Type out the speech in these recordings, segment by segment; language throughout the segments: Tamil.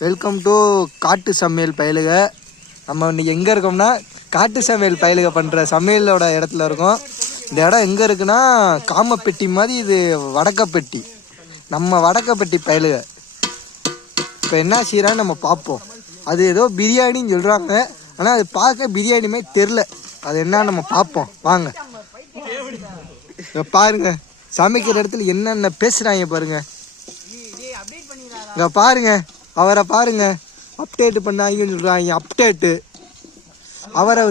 வெல்கம் டு காட்டு சமையல் பயலுக. நம்ம இன்னைக்கு எங்கே இருக்கோம்னா காட்டு சமையல் பயலுக பண்ணுற சமையலோட இடத்துல இருக்கோம். இந்த இடம் எங்கே இருக்குன்னா காமப்பெட்டி மாதிரி, இது வடக்கப்பெட்டி. நம்ம வடக்கப்பெட்டி பயலுக இப்போ என்ன செய்யறான்னு நம்ம பார்ப்போம். அது ஏதோ பிரியாணின்னு சொல்கிறாங்க, ஆனால் அது பார்க்க பிரியாணிமே தெரில. அது என்ன நம்ம பார்ப்போம் வாங்க. பாருங்க சமைக்கிற இடத்துல என்னென்ன பேசுகிறாங்க பாருங்க. இங்கே பாருங்க, அவரை பாருங்க, அப்டேட் பண்ணாங்கன்னு சொல்றாங்க. அப்டேட்டு அவரை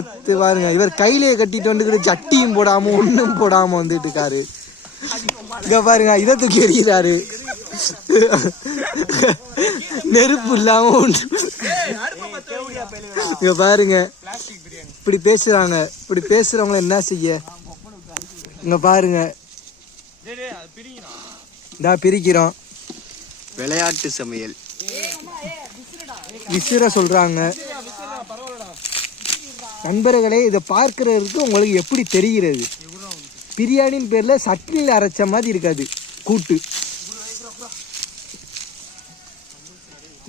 பாருங்க, இவர் கையிலேயே கட்டிட்டு வந்துக்கிட்டு சட்டியும் போடாம ஒன்றும் போடாம வந்துட்டு இருக்காரு. இங்க பாருங்க, இதை தூக்கி எறிகிறாரு. நெருப்பு இல்லாம ஒன்று. இங்க பாருங்க, இப்படி பேசுறாங்க. இப்படி பேசுறவங்க என்ன செய்ய? இங்க பாருங்க, இதா பிரிக்கிறோம். விளையாட்டு சமையல் விசிற சொல்றாங்க. நண்பர்களே, இதை பார்க்கறதுக்கு உங்களுக்கு எப்படி தெரிகிறது? பிரியாணின்னு பேர்ல சட்னியில் அரைச்ச மாதிரி இருக்காது கூட்டு.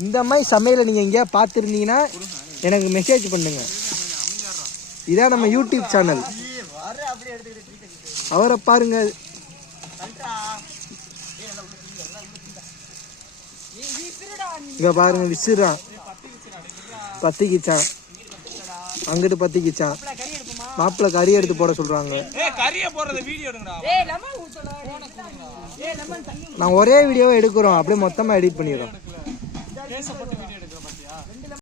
இந்த மாதிரி சமையலை நீங்க எங்கேயா பார்த்துருந்தீங்கன்னா எனக்கு மெசேஜ் பண்ணுங்க. இதான் நம்ம யூடியூப் சேனல். அவரை பாருங்க, இங்க பாருங்க, விசிறான், பத்திக்கிச்சான், அங்கிட்டு பத்திக்கிச்சான். மாப்பிள்ள கறி எடுத்து போட சொல்றாங்க. நான் ஒரே வீடியோவை எடுக்கிறோம், அப்படியே மொத்தமா எடிட் பண்ணிடுறோம்.